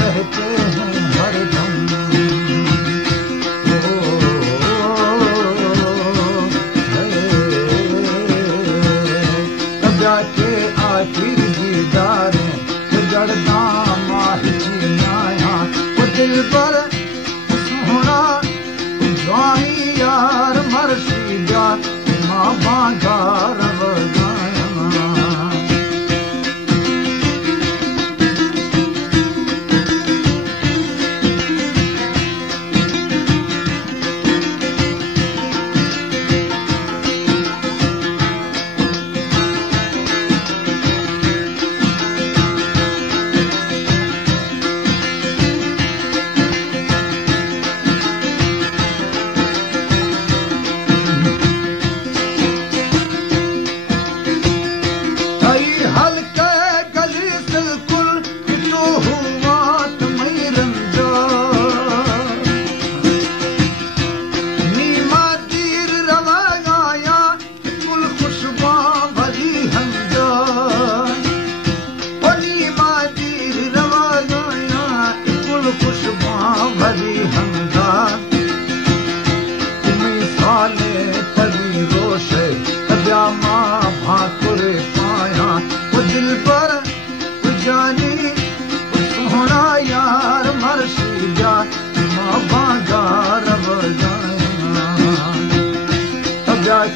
रहते हैं हरदम। के आखिर दीदारे जड़दा माही आया वो दिल पर सोहना जाई यार मरसी जा माँ बाजार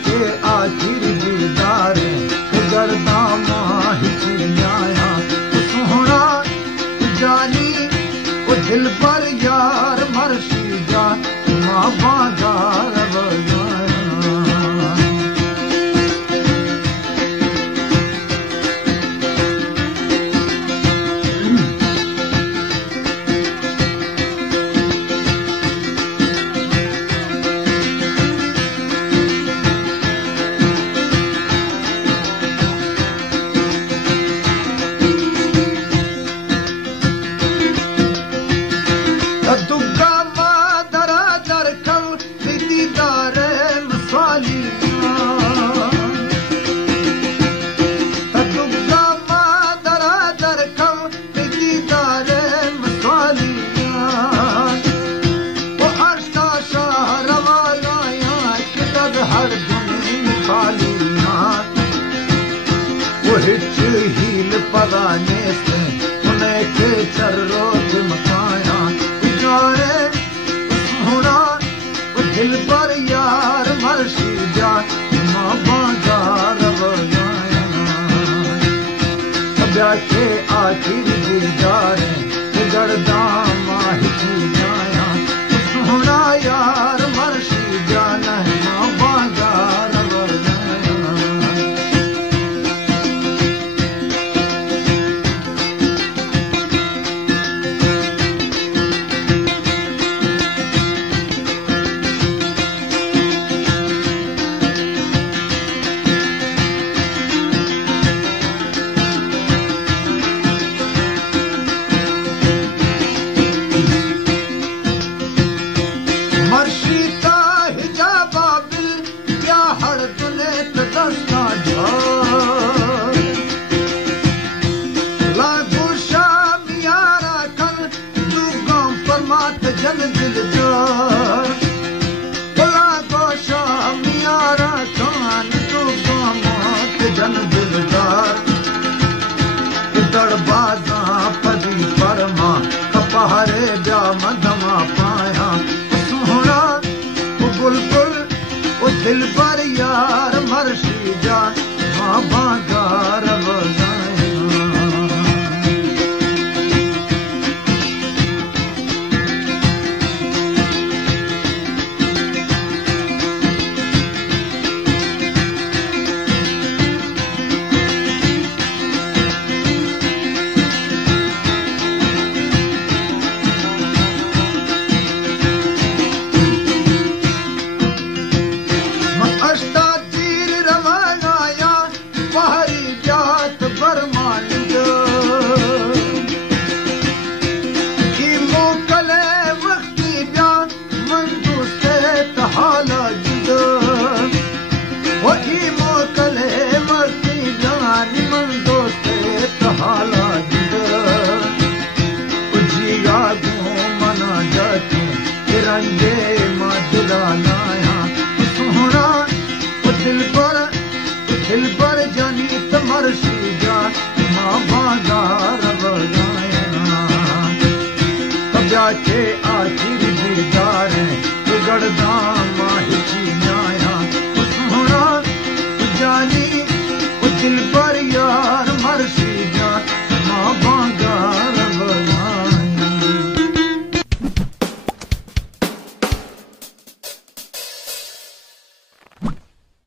के आखिर दीदारे जड़दा माही आया सोहना जानी वो दिल पर यार मरसी जा माँ बाजार हील पराने से उन्हें के चर्रो मकाया जाने सोना दिल पर यार मरसी जा माँ बाजार के आखिर दीदारे जड़दा माही आया सोना यार मरसी जाना माँ बाजार जन दिल जार भला गोशा मियारा खान तो गामात जन दिलदार दरबाजा पदी परमा कपहरे जा मधमा पाया सोहना वो बुलबुल वो दिल पर यार मरसी जा माँ बाजार रंगे मां दिला लाया सोहना दिल पर जानी तमरसी जा मां बाजार बजाया कब्जा के आखिर दीदार बिगड़दा